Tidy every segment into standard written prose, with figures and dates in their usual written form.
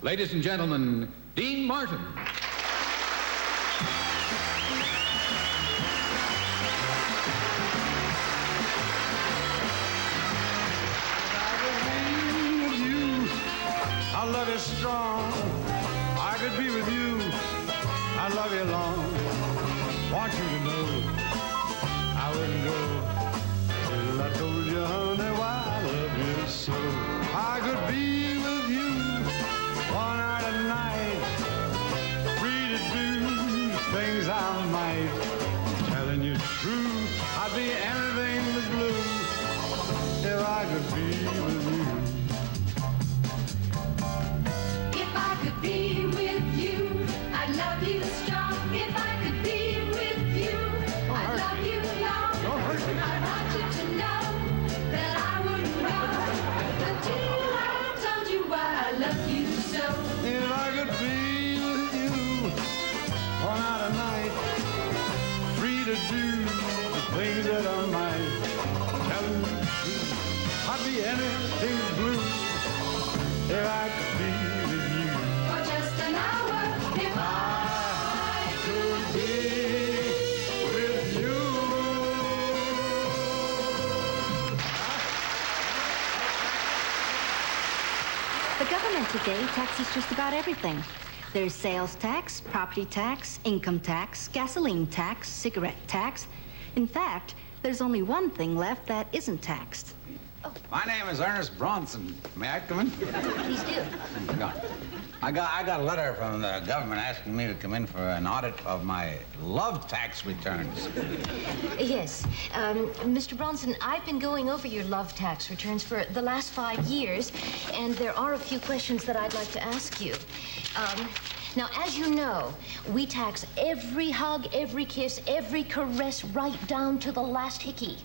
Ladies and gentlemen, Dean Martin. I love you strong. I could be with you. I love you long. Want you to know I wouldn't go till I told you, honey, why I love you so. I could be with you one night a night, free to do things I might. Telling you the truth, I'd be anything but blue if I could be with you. If I could be with you, I'd love you strong. If I could be with you, I'd love you long. I want you to know that I wouldn't go until I told you why I love you so. If I could be with you one night a night, free to do the things that I might. Telling you the truth, I'd be anything but blue if I could be with you. For just an hour, if I could be with you. The government today taxes just about everything. There's sales tax, property tax, income tax, gasoline tax, cigarette tax. In fact, there's only one thing left that isn't taxed. My name is Ernest Bronson. May I come in? Please do. I got a letter from the government asking me to come in for an audit of my love tax returns. Yes. Mr. Bronson, I've been going over your love tax returns for the last 5 years, and there are a few questions that I'd like to ask you. Now, as you know, we tax every hug, every kiss, every caress, right down to the last hickey.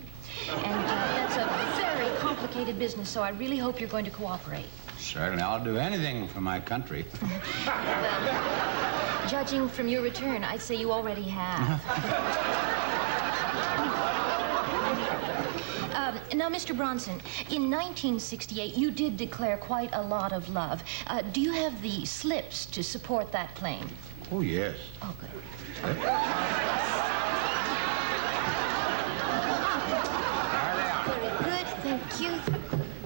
And that's a very complicated business, so I really hope you're going to cooperate. Certainly, I'll do anything for my country. Well, judging from your return, I'd say you already have. Now, Mr. Bronson, in 1968, you did declare quite a lot of love. Do you have the slips to support that claim? Oh, yes. Oh, good. Very good, thank you.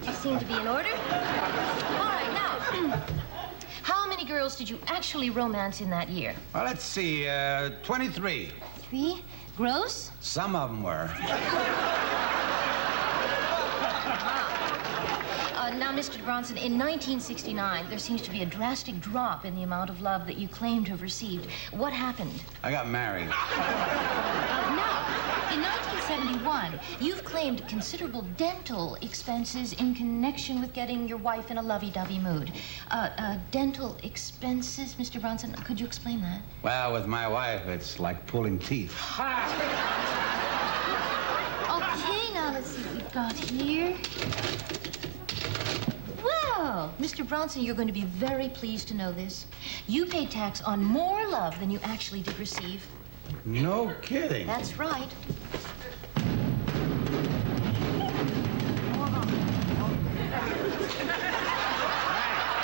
You seem to be in order. All right, now, how many girls did you actually romance in that year? Well, let's see, 23. 3? Gross? Some of them were. Now, Mr. Bronson, in 1969, there seems to be a drastic drop in the amount of love that you claim to have received. What happened? I got married. Now, in 1971, you've claimed considerable dental expenses in connection with getting your wife in a lovey-dovey mood. Dental expenses, Mr. Bronson, could you explain that? Well, with my wife, it's like pulling teeth. Okay, now let's see what we've got here. Well, Mr. Bronson, you're going to be very pleased to know this. You paid tax on more love than you actually did receive. No kidding. That's right.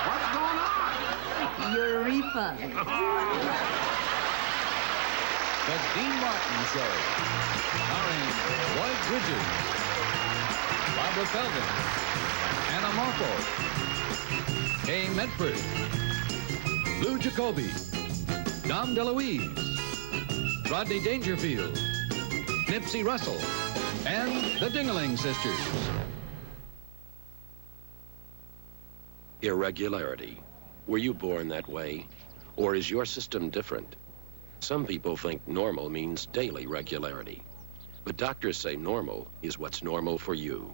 What's going on? Your refund. The Dean Martin Show. Starring Lloyd Bridges, Barbara Feldon, Anna Marco, Kay Medford, Lou Jacobi, Dom Deluise, Rodney Dangerfield, Nipsy Russell, and the Dingaling Sisters. Irregularity. Were you born that way? Or is your system different? Some people think normal means daily regularity. But doctors say normal is what's normal for you.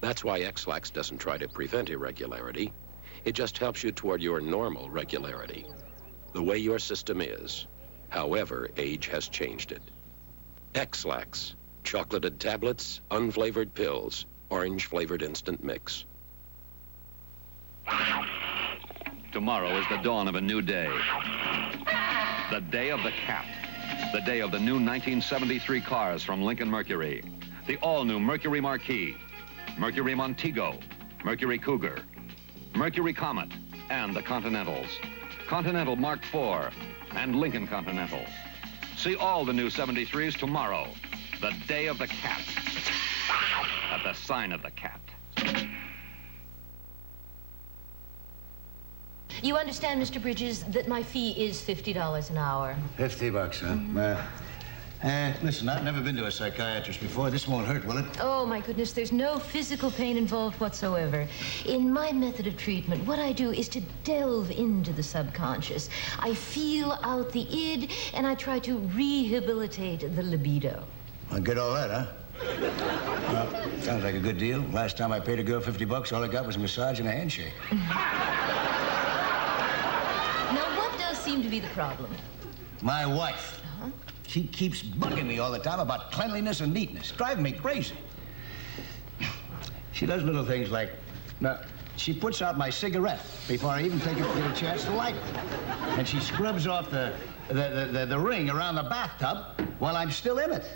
That's why X-Lax doesn't try to prevent irregularity. It just helps you toward your normal regularity. The way your system is. However, age has changed it. X-Lax. Chocolated tablets, unflavored pills, orange-flavored instant mix. Tomorrow is the dawn of a new day. The day of the Cap. The day of the new 1973 cars from Lincoln Mercury. The all-new Mercury Marquis, Mercury Montego, Mercury Cougar, Mercury Comet, and the Continentals. Continental Mark IV and Lincoln Continental. See all the new 73s tomorrow, the day of the cat. At the sign of the cat. You understand, Mr. Bridges, that my fee is $50 an hour. $50, huh? Listen, I've never been to a psychiatrist before. This won't hurt, will it? Oh, my goodness, there's no physical pain involved whatsoever. In my method of treatment, what I do is to delve into the subconscious. I feel out the id, and I try to rehabilitate the libido. I get all that, huh? Well, sounds like a good deal. Last time I paid a girl $50, all I got was a massage and a handshake. Now, what does seem to be the problem? My wife. Uh-huh. She keeps bugging me all the time about cleanliness and neatness, driving me crazy. She does little things like, now, she puts out my cigarette before I even get a chance to light it. And she scrubs off the ring around the bathtub while I'm still in it.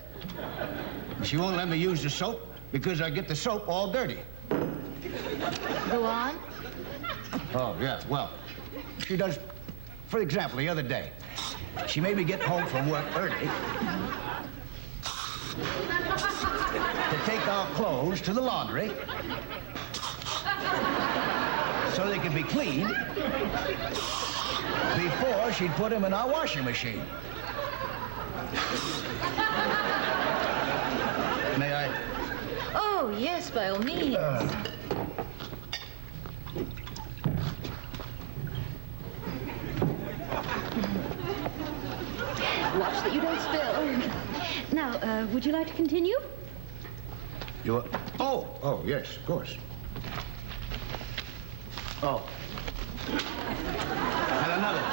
She won't let me use the soap because I get the soap all dirty. Go on. Oh, yeah, well, she does, for example, the other day, she made me get home from work early to take our clothes to the laundry so they could be cleaned before she'd put them in our washing machine. May I? Oh, yes, by all means. Watch that you don't spill. Now, would you like to continue? You oh, yes, of course. Oh. And another thing.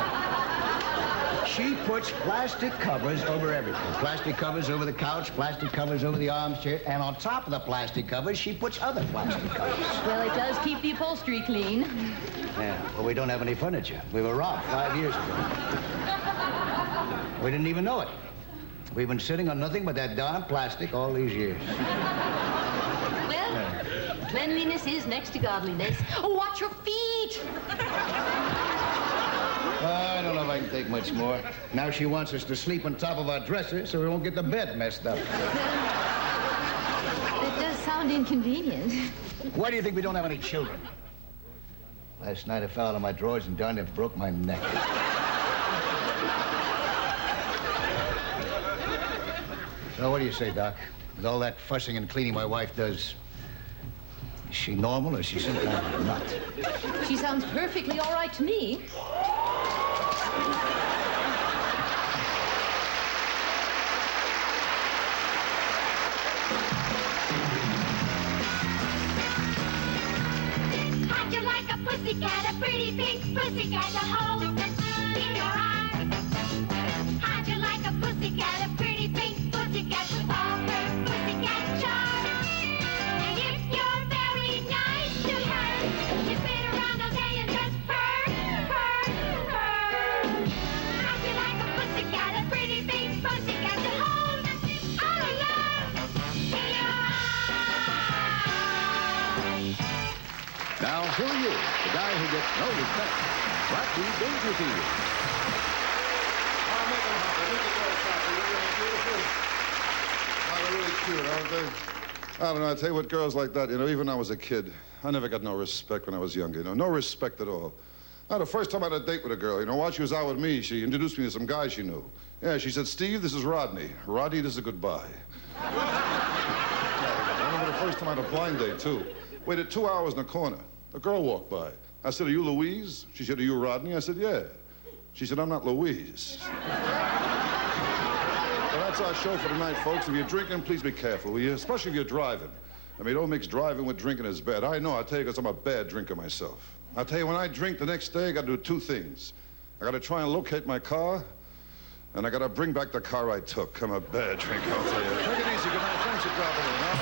She puts plastic covers over everything. Plastic covers over the couch, plastic covers over the armchair, and on top of the plastic covers, she puts other plastic covers. Well, it does keep the upholstery clean. Yeah, well, we don't have any furniture. We were robbed 5 years ago. We didn't even know it. We've been sitting on nothing but that darn plastic all these years. Well, cleanliness is next to godliness. Oh, watch your feet! I don't know if I can take much more. Now she wants us to sleep on top of our dresser so we won't get the bed messed up. That does sound inconvenient. Why do you think we don't have any children? Last night I fell out of my drawers and darn it broke my neck. So what do you say, Doc? With all that fussing and cleaning my wife does, is she normal or is she some kind of nut? She sounds perfectly all right to me. How'd you like a pussycat, a pretty pink pussycat to hold in your arms? How'd you like a pussycat, a pretty pink pussycat with all her pussycat charms? And if you're very nice to her, you spin around all day and just purr, purr, purr. How'd you like a pussycat, a pretty pink pussycat to hold all alone in your arms? Now, who are you? The guy who gets no respect. Rodney Dangerfield. I'll make them happy. Look at those happy. They're really cute, aren't they? I don't know. I tell you what, girls like that, you know, even when I was a kid, I never got no respect when I was younger, you know, no respect at all. Now, the first time I had a date with a girl, you know, while she was out with me, she introduced me to some guy she knew. Yeah, she said, Steve, this is Rodney. Rodney, this is a goodbye. I remember the first time I had a blind date, too. Waited 2 hours in the corner. A girl walked by. I said, are you Louise? She said, are you Rodney? I said, yeah. She said, I'm not Louise. Well, that's our show for tonight, folks. If you're drinking, please be careful, will you? Especially if you're driving. I mean, don't mix driving with drinking is bad. I know, I'll tell you, because I'm a bad drinker myself. I'll tell you, when I drink the next day, I got to do two things. I got to try and locate my car, and I got to bring back the car I took. I'm a bad drinker, I'll tell you. Take it easy. Good night. Thanks for dropping in, huh?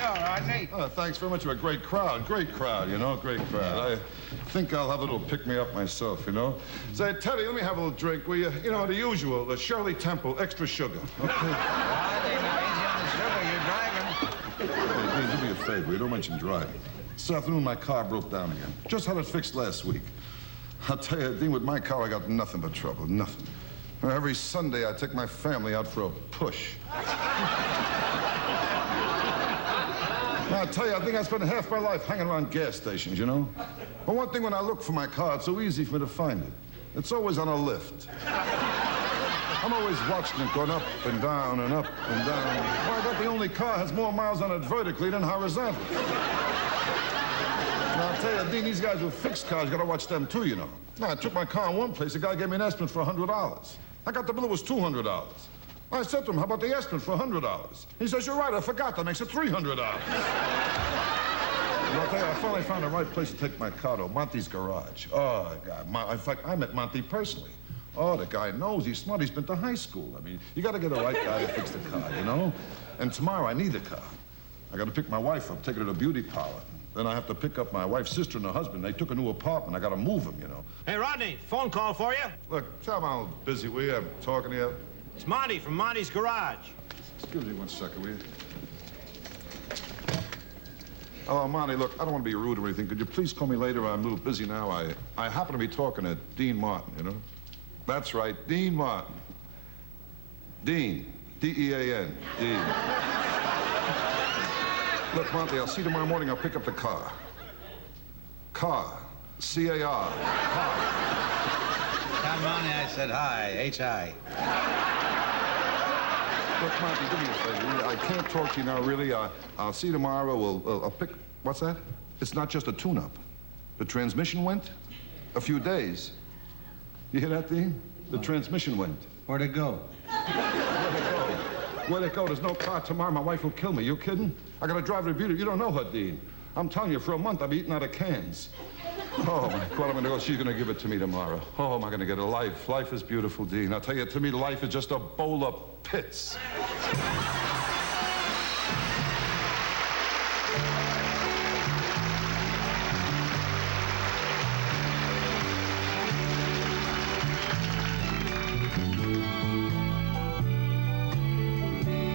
Hey, Rodney. great. Oh, thanks very much. You're a great crowd, you know, great crowd. I think I'll have a little pick-me-up myself, you know. Say, Teddy, let me have a little drink, will you? You know, the usual, the Shirley Temple, extra sugar. Okay? Rodney, now easy on the sugar. You're driving. Hey, do me a favor. You don't mention driving. This afternoon, my car broke down again. Just had it fixed last week. I'll tell you, Dean, with my car, I got nothing but trouble, nothing. Every Sunday, I take my family out for a push. Now, I'll tell you, I think I spent half my life hanging around gas stations, you know? But one thing, when I look for my car, it's so easy for me to find it. It's always on a lift. I'm always watching it going up and down and up and down. Why, I bet the only car has more miles on it vertically than horizontal. Now, I'll tell you, Dean, these guys with fixed cars, you gotta watch them too, you know. Now, I took my car in one place, the guy gave me an estimate for $100. I got the bill, it was $200. I said to him, how about the estimate for $100? He says, you're right, I forgot, that makes it $300. Well, I'll tell you, I finally found the right place to take my car to, Monty's garage. Oh, God, in fact, I met Monty personally. Oh, the guy knows, he's smart, he's been to high school. I mean, you gotta get the right guy to fix the car, you know? And tomorrow I need a car. I gotta pick my wife up, take her to the beauty parlor. Then I have to pick up my wife's sister and her husband. They took a new apartment. I gotta move them, you know. Hey, Rodney, phone call for you. Look, tell them how busy we are. I'm talking to you. It's Monty from Monty's garage. Excuse me 1 second, will you? Hello, Monty, look, I don't want to be rude or anything. Could you please call me later? I'm a little busy now. I happen to be talking to Dean Martin, you know? That's right, Dean Martin. Dean. D-E-A-N. Dean. Look, Monty, I'll see you tomorrow morning. I'll pick up the car. Car. C-A-R. Car. Tell Monty I said hi. H-I. Look, Monty, do me a favor. I can't talk to you now, really. I'll see you tomorrow. I'll pick... What's that? It's not just a tune-up. The transmission went. A few days. You hear that, Dean? The transmission went. Where'd it go? Where'd it go? There's no car tomorrow. My wife will kill me. You kidding? I gotta drive her to beauty. You don't know her, Dean. I'm telling you, for a month, I've eaten out of cans. Oh, my God, I'm gonna go. She's gonna give it to me tomorrow. Oh, am I gonna get a life? Life is beautiful, Dean. I'll tell you, to me, life is just a bowl of pits.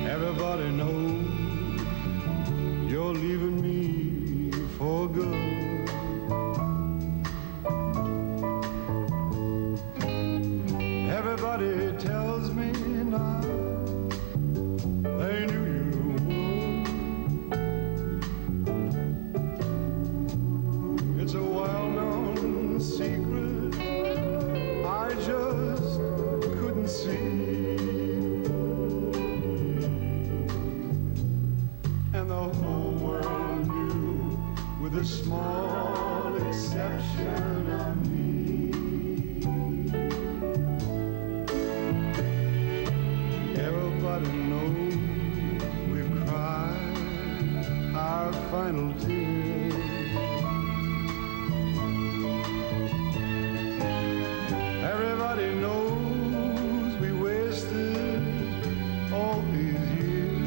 Everybody knows you're leaving me for good. Everybody tells me now they knew you would. It's a well-known secret I just couldn't see. And the whole world knew, with a small exception of me. Everybody knows we've cried our final tears. Everybody knows we wasted all these years.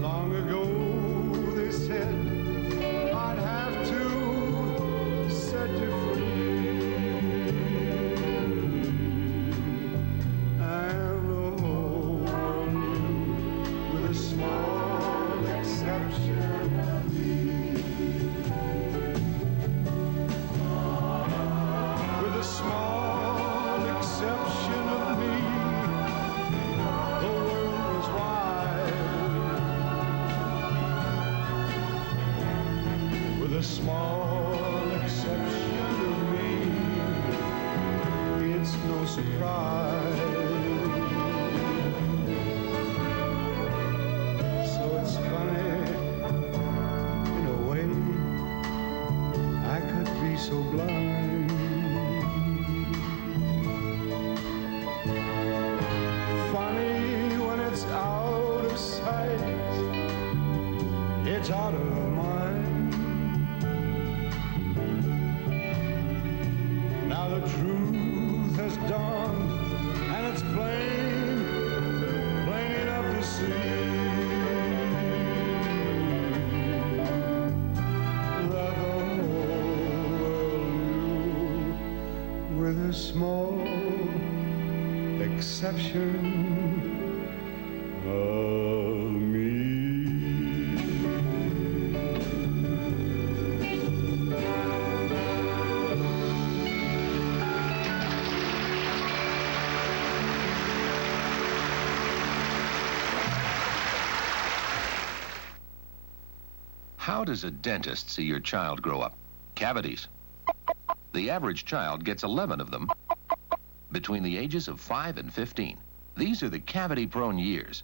Long ago they said I'd have to set you free. And the whole world knew, with a small exception of me. With a small exception of me, the world was wide. With a small exception of me, it's no surprise. So it's funny, in a way, I could be so blind. Funny when it's out of sight, it's out of mind. Now the truth has dawned, with a small exception of me. How does a dentist see your child grow up? Cavities. The average child gets 11 of them between the ages of 5 and 15. These are the cavity-prone years.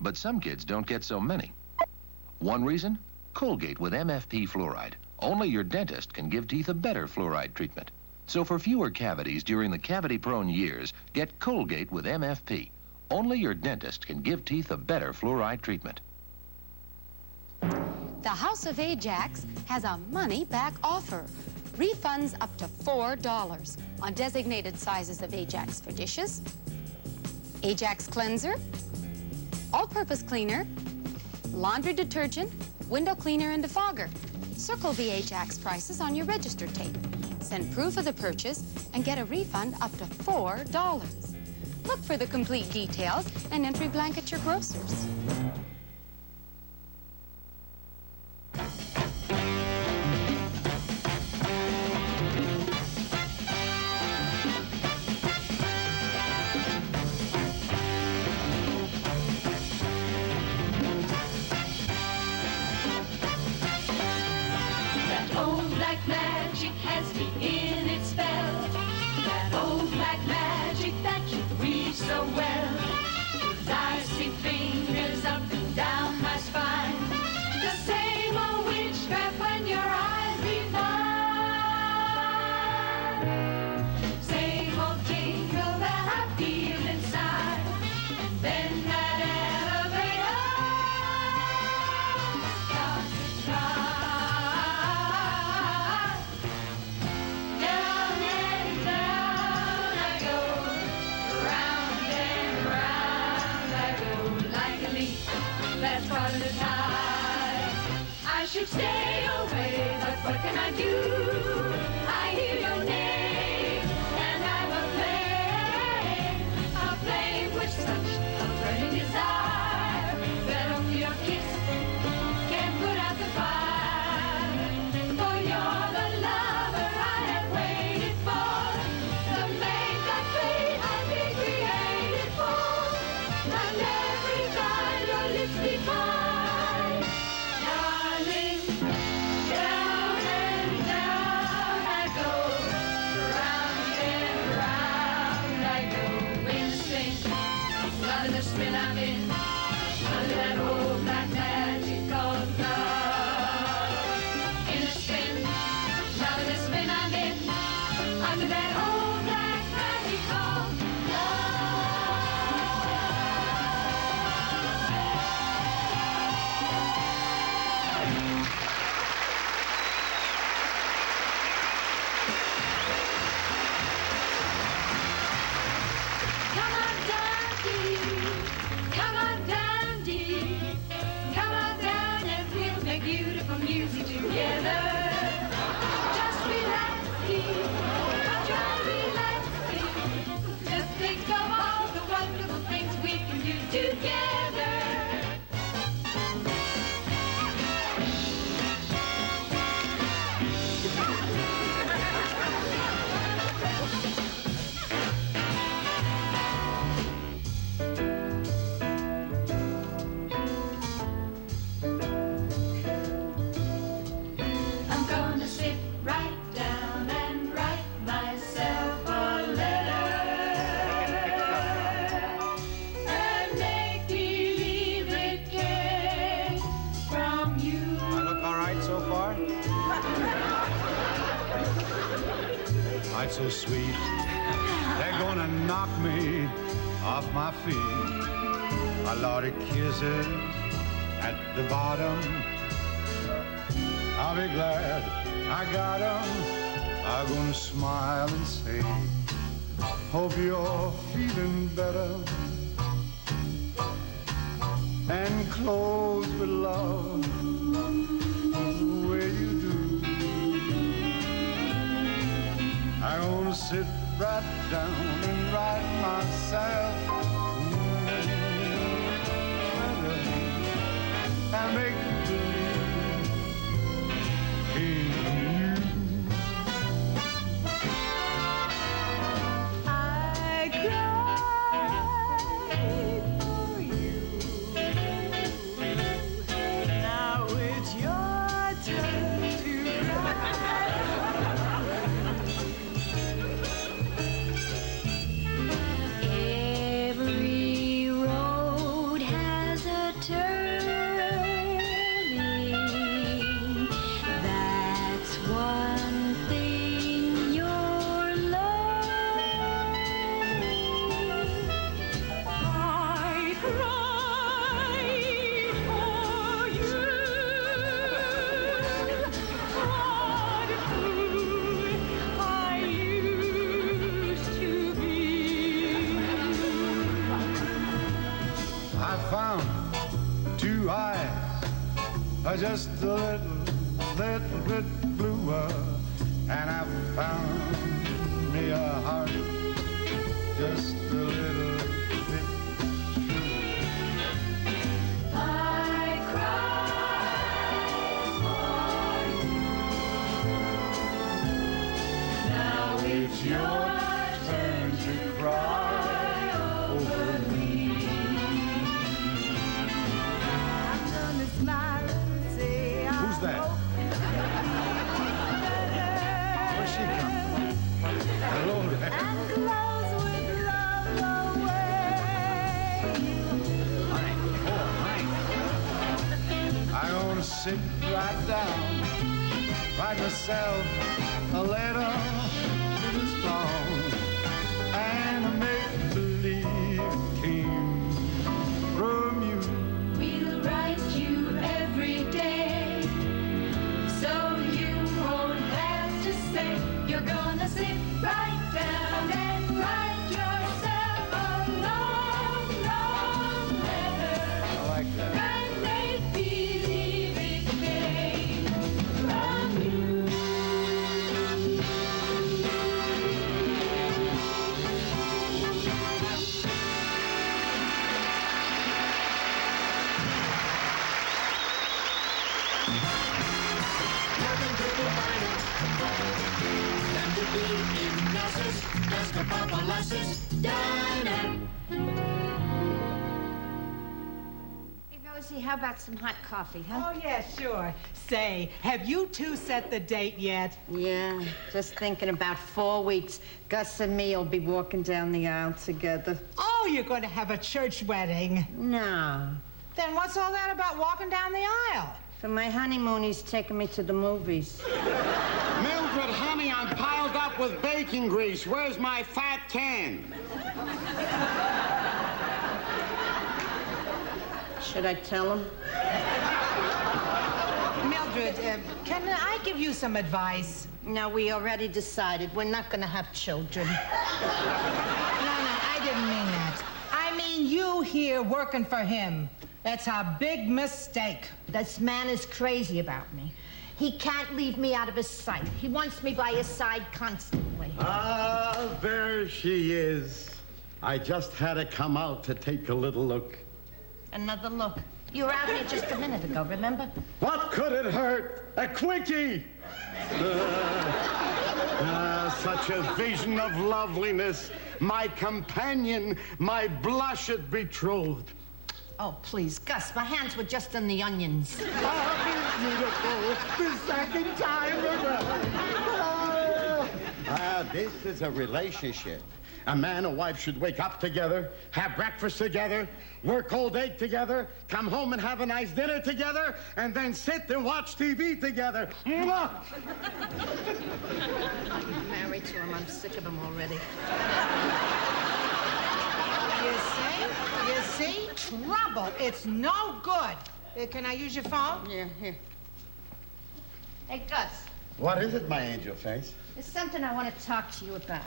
But some kids don't get so many. One reason? Colgate with MFP fluoride. Only your dentist can give teeth a better fluoride treatment. So for fewer cavities during the cavity-prone years, get Colgate with MFP. Only your dentist can give teeth a better fluoride treatment. The House of Ajax has a money-back offer. Refunds up to $4 on designated sizes of Ajax for dishes, Ajax cleanser, all-purpose cleaner, laundry detergent, window cleaner, and defogger. Circle the Ajax prices on your register tape. Send proof of the purchase and get a refund up to $4. Look for the complete details and entry blank at your grocer's. That old black magic has me in its spell. That old black magic that you read so well. With icy fingers up and down my spine. The same old witchcraft when your eyes meet mine. Same old tingle that I feel inside. Then that elevator starts to climb. Down and down I go, round and round I go, like a leaf that's caught in the tide. I should stay away, but what can I do? I hear your name, and I'm a flame with such a burning desire that only your kiss can put out the fire. For you're the lover I have waited for, the mate that fate I've been created for. And every time your lips meet mine, darling, down and down I go, round and round I go. In the swing, loving the spin I'm in, under that old black magic called love. In the spin, loving the spin I'm in, under that old black magic called Come on down, dear. Come on down, dear. Come on down and we'll make beautiful music together. Just relax, dear. Just relax, dear. Just think of all the wonderful things we can do together. I'm gonna sit right down and write myself a letter and make believe it came from you. I look all right so far? Lights so sweet, they're gonna knock me off my feet. A lot of kisses at the bottom. I'll be glad I got 'em. I'm gonna smile and say, hope you're feeling better. And close with love the way you do. I'm gonna sit right down and write myself and make believe in you. I cried for you. Now it's your turn to cry. Every road has a turning. That's one thing you're learning. I cried for you. What a fool I used to be. I found two eyes are just a little bit bluer, and I found me a heart just a little bit truer. I cried for you. Now it's your turn to cry over me. I'm gonna smile and say Who's that? Where's she coming from? Hello there. and close with love away. I'm gonna sit right down, write myself a letter to this song, and make believe it came from you. We'll write you every day, so you won't have to say you're gonna sit right down and write yourself a long, long letter. I like that. And make believe it came from you. Nothing could be finer than to be in Nelson's Tusca Papa Lus's diner. Hey, Rosie, how about some hot coffee, huh? Oh, yeah, sure. Say, have you two set the date yet? Yeah, just thinking about 4 weeks. Gus and me will be walking down the aisle together. Oh, you're going to have a church wedding. No. Then what's all that about walking down the aisle? For my honeymoon, he's taking me to the movies. Mildred, honey, I'm piled up with baking grease. Where's my fat can? Should I tell him? Mildred, can I give you some advice? No, we already decided we're not going to have children. No, I didn't mean that. I mean you here working for him. That's a big mistake. This man is crazy about me. He can't leave me out of his sight. He wants me by his side constantly. Ah, there she is. I just had to come out to take a little look. Another look. You were out here just a minute ago, remember? What could it hurt? A quickie! Such a vision of loveliness. My companion, my blushed betrothed. Oh, please, Gus, my hands were just in the onions. Oh, beautiful. The second time around. This is a relationship. A man and wife should wake up together, have breakfast together, work all day together, come home and have a nice dinner together, and then sit and watch TV together. Mwah! I'm married to him. I'm sick of him already. You see? Trouble. It's no good. Can I use your phone? Yeah, here. Hey, Gus, What is it, my angel face? there's something I want to talk to you about.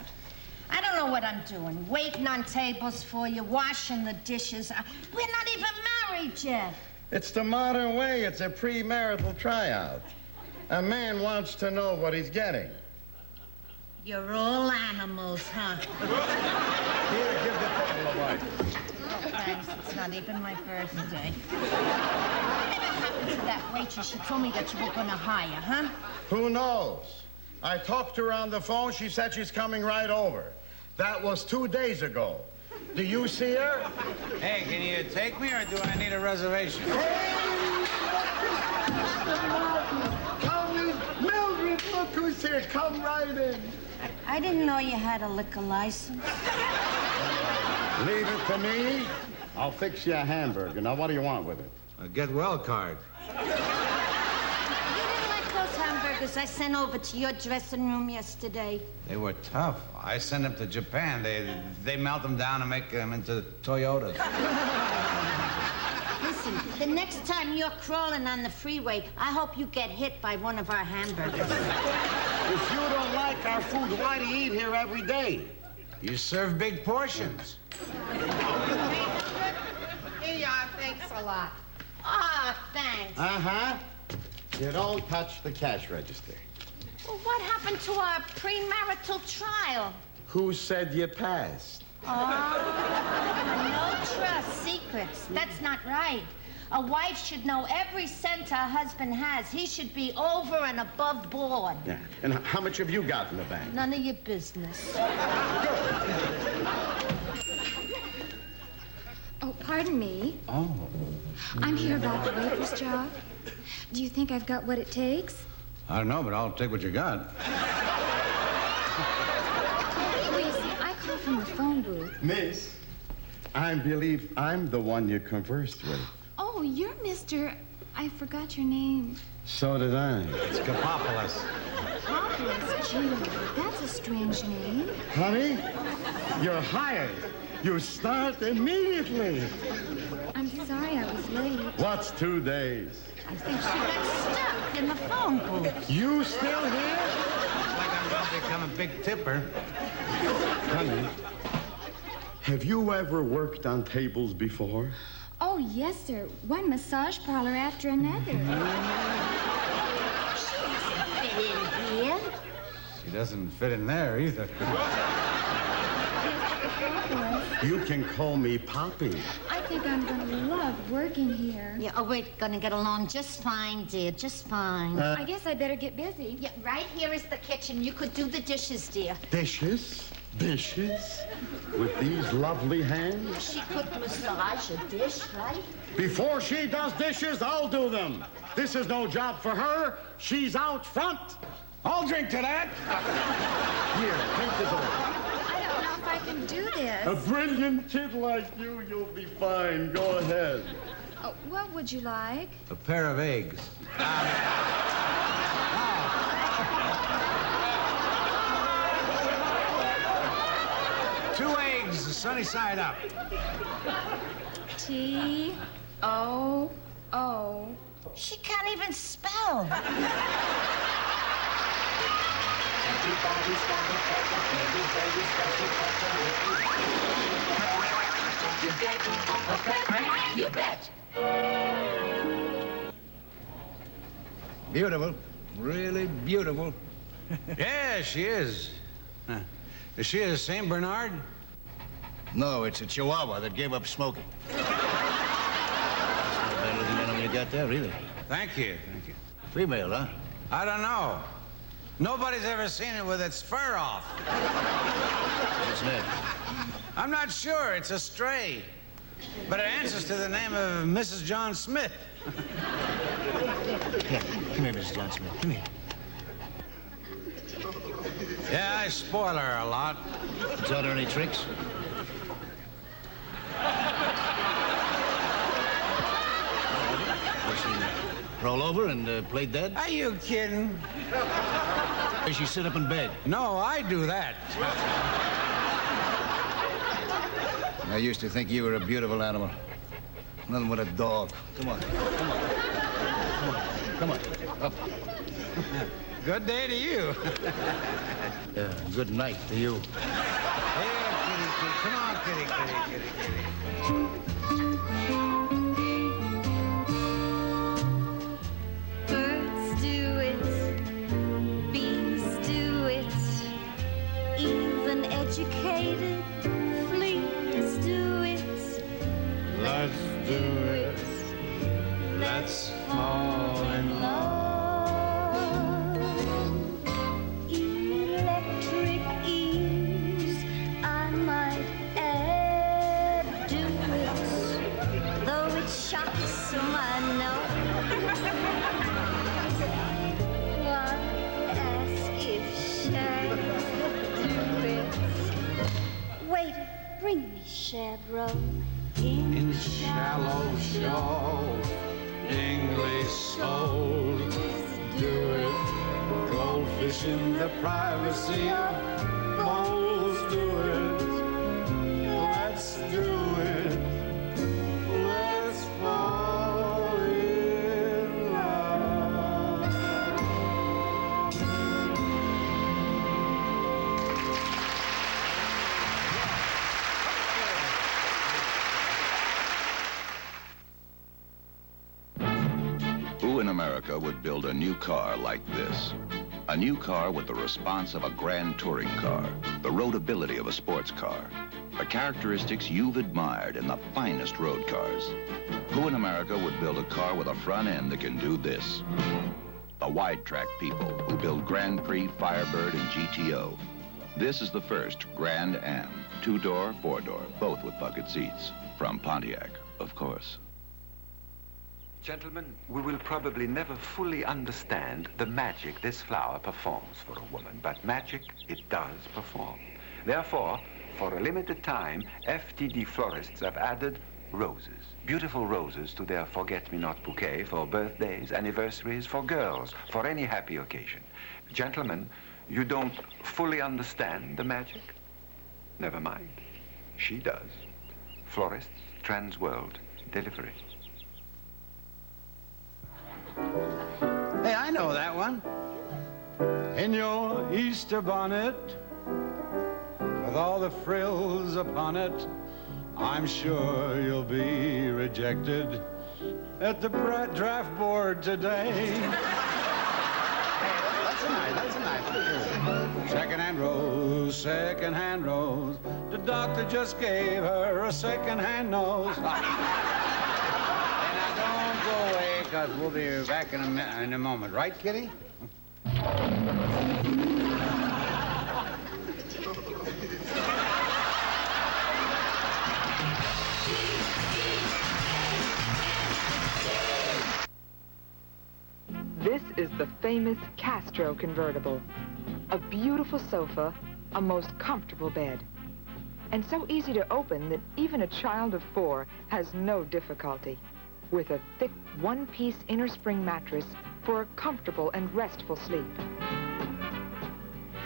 I don't know what I'm doing. Waiting on tables for you, washing the dishes. We're not even married yet. It's the modern way. It's a premarital tryout. A man wants to know what he's getting. You're all animals, huh? Here, give the table a wipe. Oh, thanks. It's not even my birthday. Whatever happened to that waitress? She told me that you were gonna hire, huh? Who knows? I talked to her on the phone. She said she's coming right over. That was 2 days ago. Do you see her? Hey, can you take me or do I need a reservation? Come in. Mildred, look who's here. Come right in. I didn't know you had a liquor license. Leave it to me. I'll fix you a hamburger. Now, what do you want with it? A get well card. You didn't like those hamburgers I sent over to your dressing room yesterday. They were tough. I sent them to Japan. They melt them down and make them into Toyotas. Listen, the next time you're crawling on the freeway, I hope you get hit by one of our hamburgers. If you don't like our food, why do you eat here every day? You serve big portions. Here you are. Thanks a lot. Ah, thanks. Uh-huh. You don't touch the cash register. Well, what happened to our premarital trial? Who said you passed? Oh, no trust secrets. That's not right. A wife should know every cent her husband has. He should be over and above board. Yeah. And how much have you got in the bank? None of your business. Oh, pardon me. Oh. I'm here about the waitress job. Do you think I've got what it takes? I don't know, but I'll take what you got. Well, you see, I call from the phone booth. Miss, I believe I'm the one you conversed with. Oh, you're Mr. I forgot your name. So did I. It's Kapopoulos. Populous, gee, that's a strange name. Honey, you're hired. You start immediately. I'm sorry I was late. What's 2 days? I think she got stuck in the phone booth. You still here? Looks like I'm going to become a big tipper. Honey, have you ever worked on tables before? Oh, yes, sir. One massage parlor after another. She doesn't fit in here. She doesn't fit in there either. You can call me Poppy. I think I'm going to love working here. Yeah, oh, we're gonna get along just fine, dear, just fine. I guess I better get busy. Yeah, right here is the kitchen. You could do the dishes, dear. Dishes? Dishes? With these lovely hands? She could massage a dish, right? Before she does dishes, I'll do them. This is no job for her. She's out front. I'll drink to that. Here, take this over. I don't know if I can do this. A brilliant kid like you, you'll be fine. Go ahead. Oh, what would you like? A pair of eggs. Two eggs, sunny side up. T-O-O. She can't even spell. You bet. Beautiful. Really beautiful. Yeah, she is. Is she a St. Bernard? No, it's a Chihuahua that gave up smoking. That's not a bad-looking animal you got there, either. Thank you, thank you. Female, huh? I don't know. Nobody's ever seen it with its fur off. What's that? I'm not sure. It's a stray. But it answers to the name of Mrs. John Smith. Here, come here, Mrs. John Smith. Come here. Yeah, I spoil her a lot. You taught her any tricks? Does she roll over and play dead? Are you kidding? Does she sit up in bed? No, I do that. I used to think you were a beautiful animal. Nothing but a dog. Come on. Come on. Come on. Come on. Up. Good day to you. Good night to you. Here, kitty, kitty. Come on, kitty, kitty, kitty, kitty. Birds do it, bees do it, educated. Please do it. Let's do it. Let's fall in love. Electric ease, I might add, do it. Though it shocks some, I know. Why ask if Shag do it? Waiter, bring me Chabro in shallow shoals, English souls. Do it. Goldfish in the privacy of bowls. Do it. Let's do it. Let's fall in love. Who in America would build a new car like this? A new car with the response of a grand touring car, the roadability of a sports car, the characteristics you've admired in the finest road cars. Who in America would build a car with a front end that can do this? The wide track people who build Grand Prix, Firebird, and GTO. This is the first Grand Am, 2-door, 4-door, both with bucket seats. From Pontiac, of course. Gentlemen, we will probably never fully understand the magic this flower performs for a woman, but magic it does perform. Therefore, for a limited time, FTD florists have added roses, beautiful roses to their forget-me-not bouquet for birthdays, anniversaries, for girls, for any happy occasion. Gentlemen, you don't fully understand the magic? Never mind. She does. Florists, Trans-World Delivery. Hey, I know that one. In your Easter bonnet, with all the frills upon it, I'm sure you'll be rejected at the draft board today. That's a nice. Second-hand rose, second-hand rose. The doctor just gave her a second-hand nose. Don't go away, because we'll be back in a moment. Right, Kitty? This is the famous Castro convertible. A beautiful sofa, a most comfortable bed. And so easy to open that even a child of 4 has no difficulty. With a thick one-piece inner spring mattress for a comfortable and restful sleep.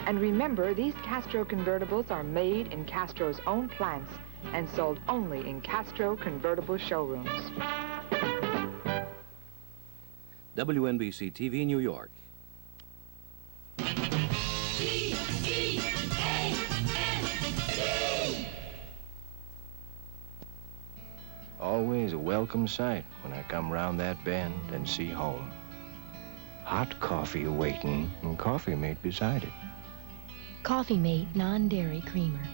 And remember, these Castro convertibles are made in Castro's own plants and sold only in Castro convertible showrooms. WNBC TV, New York. Always a welcome sight when I come round that bend and see home. Hot coffee awaiting and coffee mate beside it. Coffee Mate non-dairy creamer,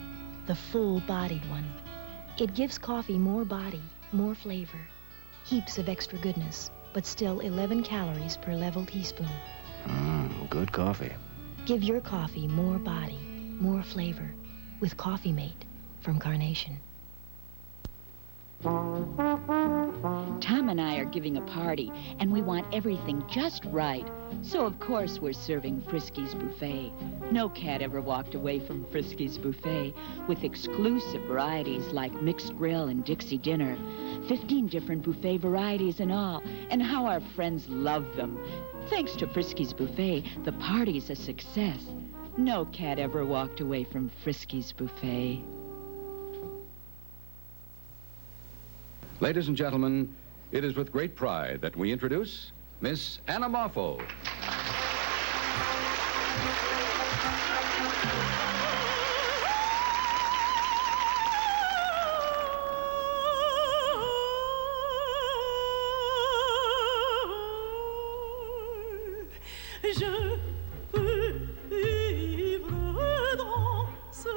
the full-bodied one. It gives coffee more body, more flavor, heaps of extra goodness, but still 11 calories per level teaspoon. Good coffee. Give your coffee more body, more flavor with Coffee Mate from Carnation. Tom and I are giving a party, and we want everything just right. So, of course, we're serving Frisky's Buffet. No cat ever walked away from Frisky's Buffet, with exclusive varieties like mixed grill and Dixie dinner. 15 different buffet varieties in all, and how our friends love them. Thanks to Frisky's Buffet, the party's a success. No cat ever walked away from Frisky's Buffet. Ladies and gentlemen, it is with great pride that we introduce Miss Anna Marfo. Je peux vivre dans ce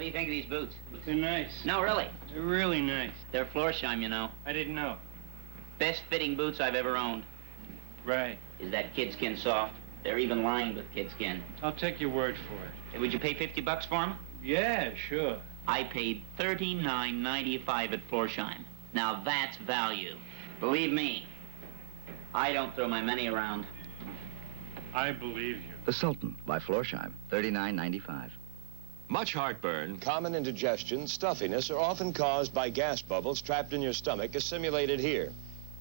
What do you think of these boots? They're nice. No, really. They're really nice. They're Florsheim, you know. I didn't know. Best fitting boots I've ever owned. Right. Is that kid skin soft? They're even lined with kid skin. I'll take your word for it. Hey, would you pay $50 for them? Yeah, sure. I paid $39.95 at Florsheim. Now that's value. Believe me, I don't throw my money around. I believe you. The Sultan by Florsheim, $39.95. Much heartburn, common indigestion, stuffiness are often caused by gas bubbles trapped in your stomach as simulated here.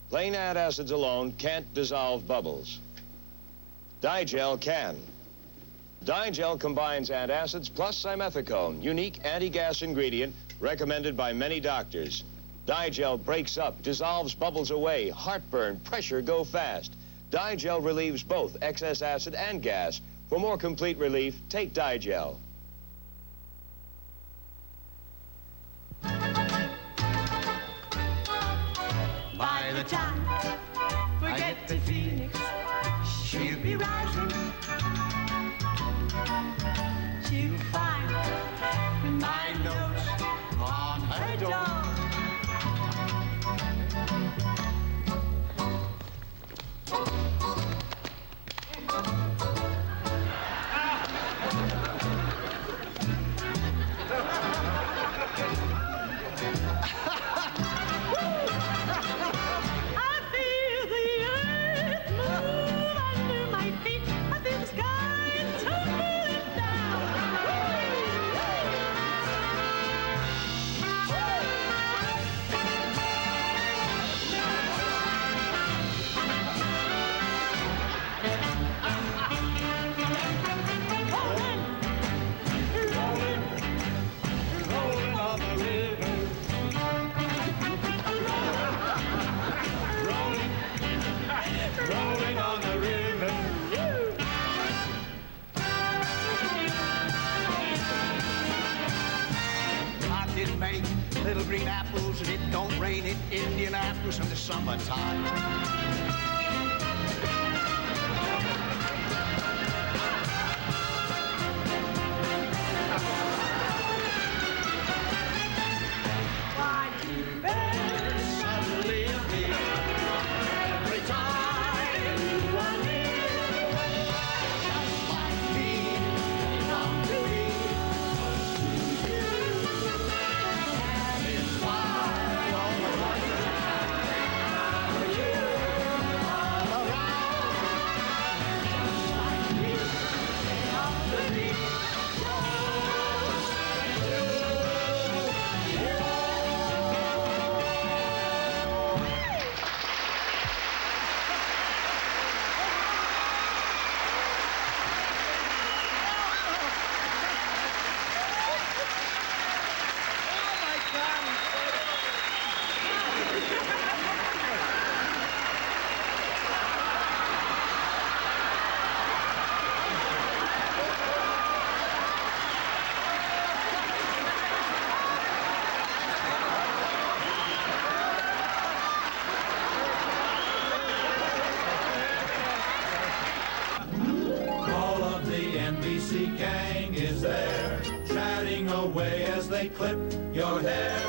Plain antacids alone can't dissolve bubbles. Digel can. Digel combines antacids plus simethicone, unique anti-gas ingredient recommended by many doctors. Digel breaks up, dissolves bubbles away, heartburn, pressure go fast. Digel relieves both excess acid and gas. For more complete relief, take Digel. By the time we get to Phoenix, she'll be rising. She'll find my notes on her door. Little green apples, and it don't rain in Indianapolis in the summertime. Why do bears suddenly appear every time you are near? Just like me, they long to be close to you. And it's why all the ones for you. clip your hair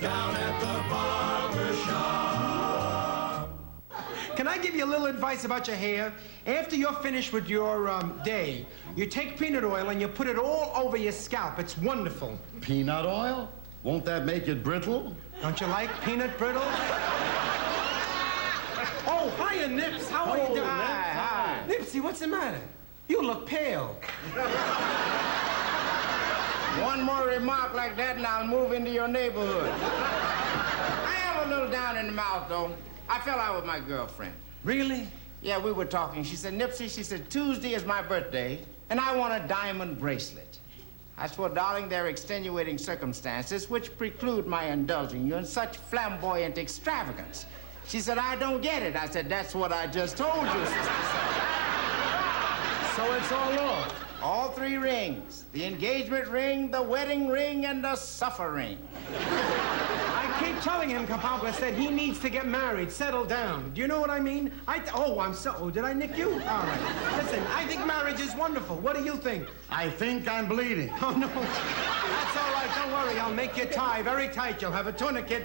down at the barber shop. Can I give you a little advice about your hair? After you're finished with your day, you take peanut oil and you put it all over your scalp. It's wonderful. Peanut oil? Won't that make it brittle? Don't you like peanut brittle? Oh, hiya, Nips. How are you doing? Hi. Nipsy, what's the matter? You look pale. One more remark like that and I'll move into your neighborhood. I am a little down in the mouth, though. I fell out with my girlfriend. Really? Yeah, we were talking. She said, Nipsey, she said, Tuesday is my birthday, and I want a diamond bracelet. I swore, darling, there are extenuating circumstances which preclude my indulging you in such flamboyant extravagance. She said, I don't get it. I said, that's what I just told you, sister. So it's all off. All three rings. The engagement ring, the wedding ring, and the suffer ring. I keep telling him, Capablas, that he needs to get married, settle down. Do you know what I mean? Oh, did I nick you? All right. Listen, I think marriage is wonderful. What do you think? I think I'm bleeding. Oh, no. That's all right. Don't worry. I'll make your tie very tight. You'll have a tourniquet.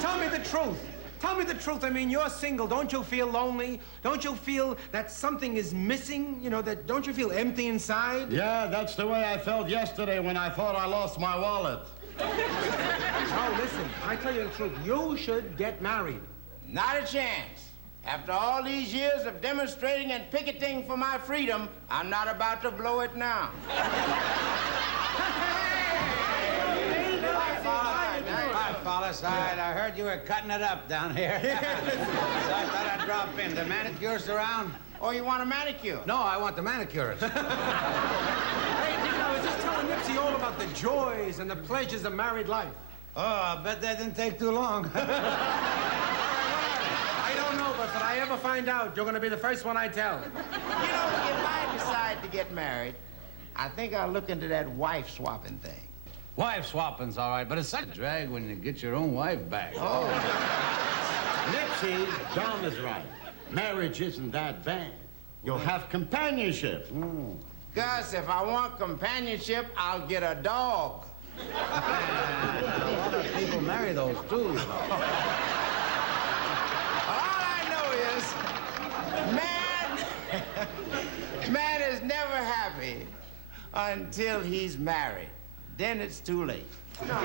Tell me the truth. Tell me the truth. I mean, you're single. Don't you feel lonely? Don't you feel that something is missing? You know, don't you feel empty inside? Yeah, that's the way I felt yesterday when I thought I lost my wallet. Oh, listen, I tell you the truth. You should get married. Not a chance. After all these years of demonstrating and picketing for my freedom, I'm not about to blow it now. Hi, fellas. I heard you were cutting it up down here. So I thought I'd drop in. The manicurist around? Oh, you want a manicure? No, I want the manicurist. Hey, I was just telling Nipsy all about the joys and the pleasures of married life. Oh, I bet that didn't take too long. I don't know, but if I ever find out, you're going to be the first one I tell. You know, if I decide to get married, I think I'll look into that wife-swapping thing. Wife swapping's all right, but it's such a drag when you get your own wife back. Oh. Nipsey, Dom is right. Marriage isn't that bad. You'll have companionship. Gus, if I want companionship, I'll get a dog. A lot of people marry those, too. All I know is, man is never happy until he's married. Then it's too late. No,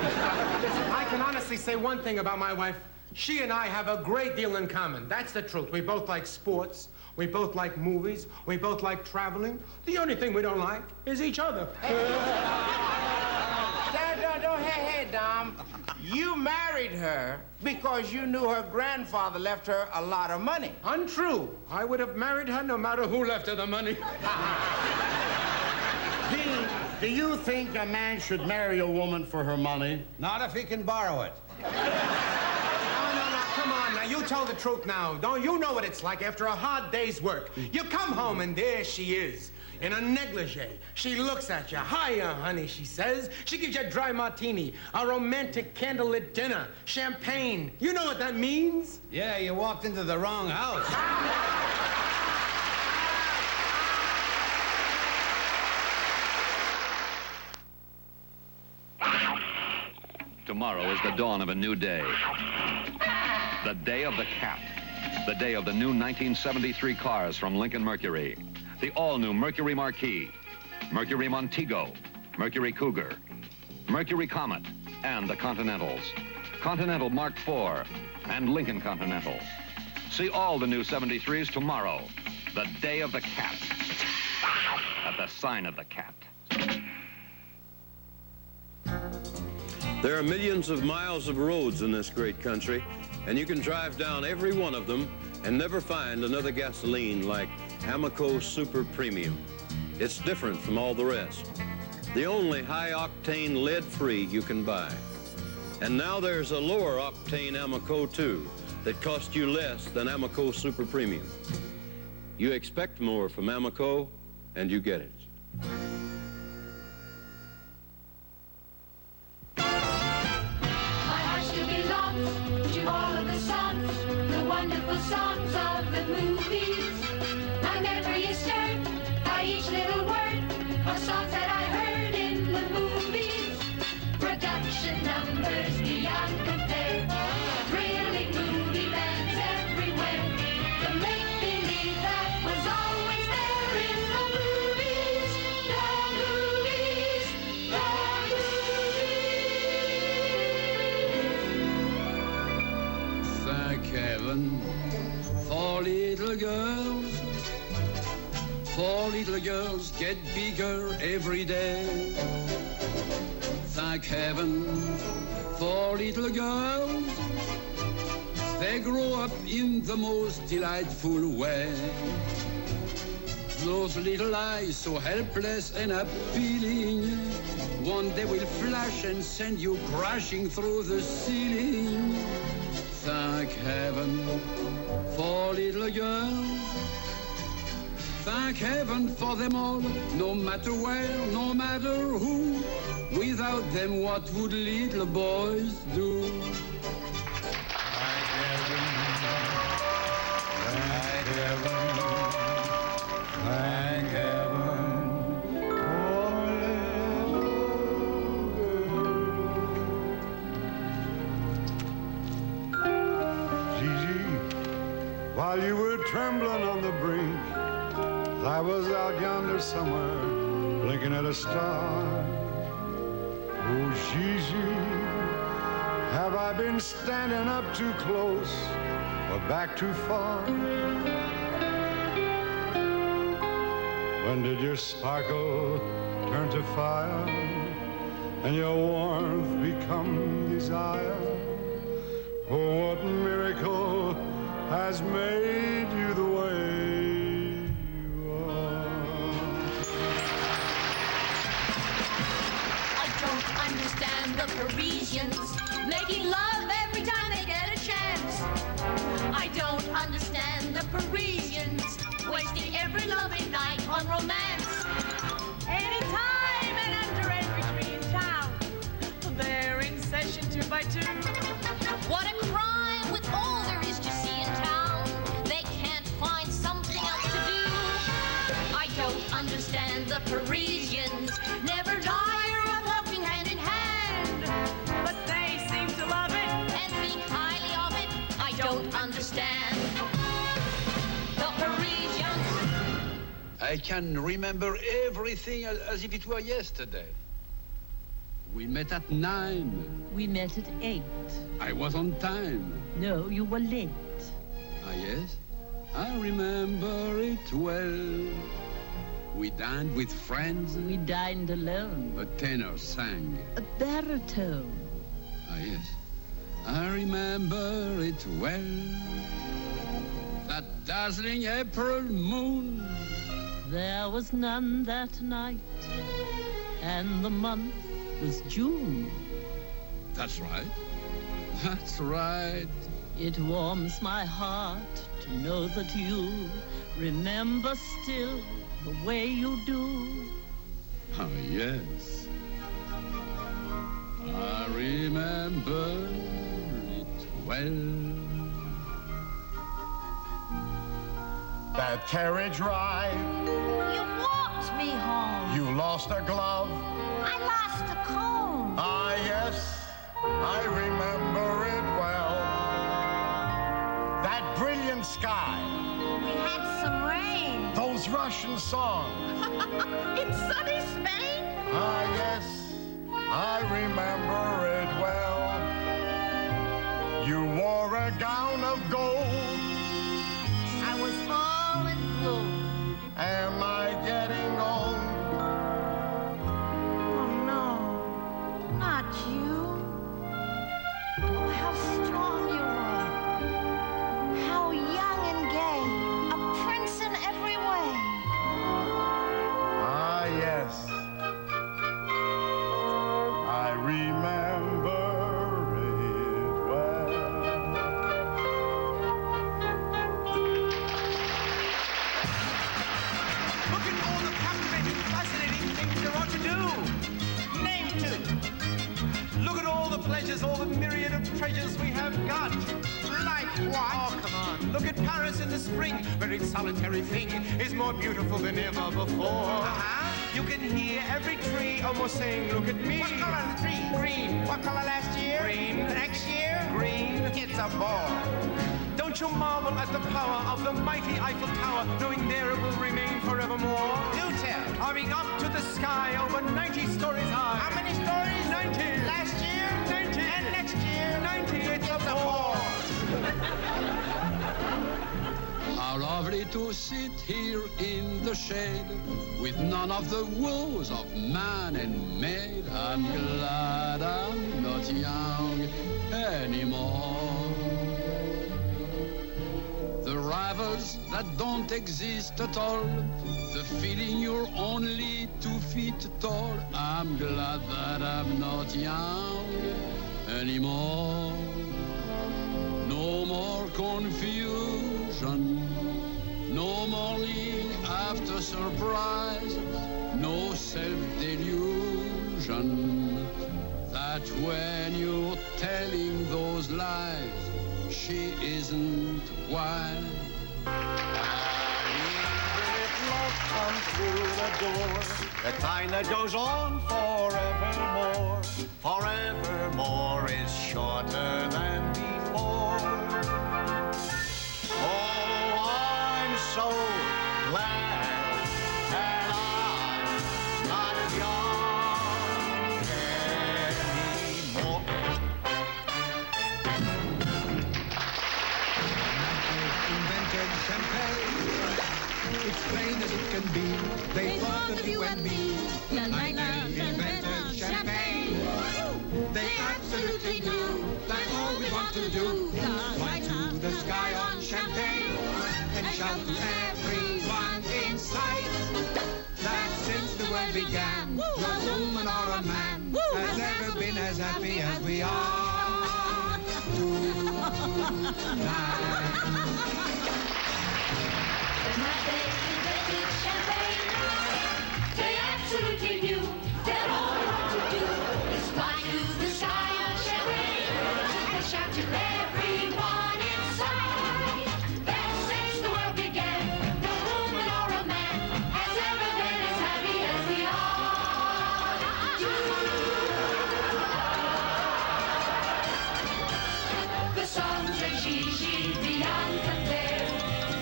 listen, I can honestly say one thing about my wife. She and I have a great deal in common. That's the truth. We both like sports. We both like movies. We both like traveling. The only thing we don't like is each other. Hey, Dom. You married her because you knew her grandfather left her a lot of money. Untrue. I would have married her no matter who left her the money. Dean, do you think a man should marry a woman for her money? Not if he can borrow it. No, come on now. You tell the truth now. Don't you know what it's like after a hard day's work? You come home and there she is. In a negligee. She looks at you. Hiya, honey, she says. She gives you a dry martini, a romantic candlelit dinner, champagne. You know what that means? Yeah, you walked into the wrong house. Tomorrow is the dawn of a new day. The day of the cat. The day of the new 1973 cars from Lincoln Mercury. The all-new Mercury Marquis, Mercury Montego, Mercury Cougar, Mercury Comet, and the Continentals. Continental Mark IV and Lincoln Continental. See all the new 73s tomorrow. The day of the cat. At the sign of the cat. There are millions of miles of roads in this great country, and you can drive down every one of them and never find another gasoline like Amoco Super Premium. It's different from all the rest. The only high-octane lead-free you can buy. And now there's a lower-octane Amoco, too, that costs you less than Amoco Super Premium. You expect more from Amoco, and you get it. My heart still belongs to all of the songs, the wonderful songs of the movies. My memory is stirred by each little word of songs that I heard in numbers beyond compare. Thrilling movie bands everywhere. The make-believe that was always there in the movies. The movies. The movies. Thank heaven for little girls. For little girls get bigger every day. Thank heaven for little girls. They grow up in the most delightful way. Those little eyes so helpless and appealing, one day will flash and send you crashing through the ceiling. Thank heaven for little girls. Thank heaven for them all, no matter where, no matter who. Without them, what would little boys do? Thank heaven, thank heaven, thank heaven for little girls. Gigi, while you were trembling on the brink, I was out yonder somewhere, blinking at a star. Oh, Gigi, have I been standing up too close or back too far? When did your sparkle turn to fire and your warmth become desire? Oh, what miracle has made you the way? Understand the Parisians making love every time they get a chance. I don't understand the Parisians wasting every loving night on romance. Anytime and under every tree in town, they're in session 2 by 2. What a crime with all there is to see in town. They can't find something else to do. I don't understand the Parisians, never tire of walking hand in hand. But they seem to love it and think highly of it. I don't understand the Parisians. I can remember everything as if it were yesterday. We met at 9. We met at 8. I was on time. No, you were late. Ah, yes? I remember it well. We dined with friends. We dined alone. A tenor sang. A baritone. Ah, yes. I remember it well. That dazzling April moon. There was none that night, and the month was June. That's right. That's right. It warms my heart to know that you remember still the way you do. Ah, yes. I remember it well. That carriage ride. You walked me home. You lost a glove. I lost a comb. Ah, yes, I remember it well. That brilliant sky. We had some rain. Those Russian songs. In sunny Spain. Ah, yes, I remember it well. You wore a gown of gold. I was all in blue. Am I getting old? Oh, no, not you. Oh, how strong you were. How young and gay. A prince in every way. Ah, yes. I remember it well. Look at all the captivating, fascinating things there are to do. Name 2. Look at all the pleasures, all the myriad of treasures we have got. Like what? Oh, come on. Look at Paris in the spring, where its solitary thing is more beautiful than ever before. You can hear every tree almost saying, look at me. What color is the tree? Green. What color last year? Green. Next year? Green. It's a ball. Don't you marvel at the power of the mighty Eiffel Tower, knowing there it will remain forevermore? Do tell. Arming up to the sky over 90 stories high. How many stories? 90. Last year? 90. And next year? 90. It's a ball. How lovely to sit here in the shade with none of the woes of man and maid. I'm glad I'm not young anymore. The rivals that don't exist at all, the feeling you're only 2 feet tall. I'm glad that I'm not young anymore. No more confusion, no more leaning after surprise, no self-delusion that when you're telling those lies, she isn't wise. If love comes through the door, the kind that goes on forevermore. Forevermore is shorter than before. Oh, I'm so glad that I'm not young anymore. Invented champagne. It's plain as it can be. They thought of you and me. United invented champagne. They absolutely do. Like all we want to do. Fly to the sky on champagne and shout to everyone in sight that since the world began, no woman or a man has ever been as happy as we are tonight. They absolutely knew that all they want to do is fly to the sky on champagne and shout to everyone inside that since the world began, no woman or a man has ever been as happy as we are tonight. The songs of Gigi, beyond compare,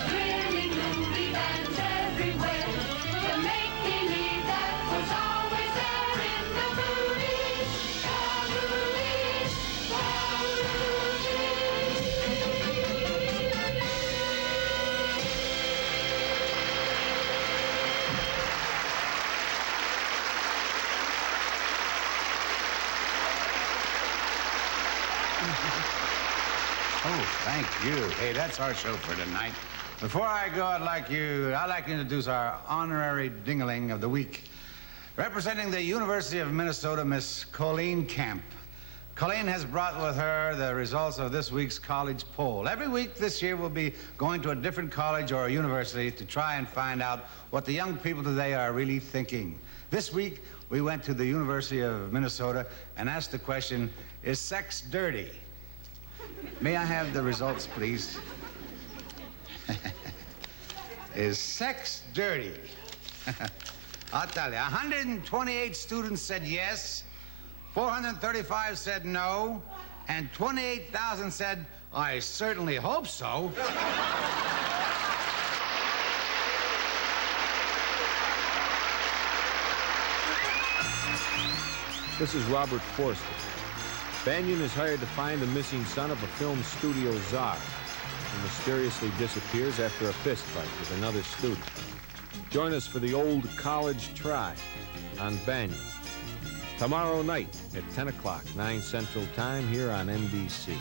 thrilling movie bands everywhere. The make-believe that was always there in the movies. The movies. Oh, thank you. Hey, that's our show for tonight. Before I go, I'd like to introduce our honorary dingaling of the week. Representing the University of Minnesota, Miss Colleen Camp. Colleen has brought with her the results of this week's college poll. Every week this year we'll be going to a different college or a university to try and find out what the young people today are really thinking. This week we went to the University of Minnesota and asked the question, is sex dirty? May I have the results, please? Is sex dirty? I'll tell you, 128 students said yes, 435 said no, and 28,000 said, I certainly hope so. This is Robert Forster. Banyan is hired to find the missing son of a film studio czar who mysteriously disappears after a fist fight with another student. Join us for the Old College Try on Banyan. Tomorrow night at 10 o'clock, 9 Central Time, here on NBC.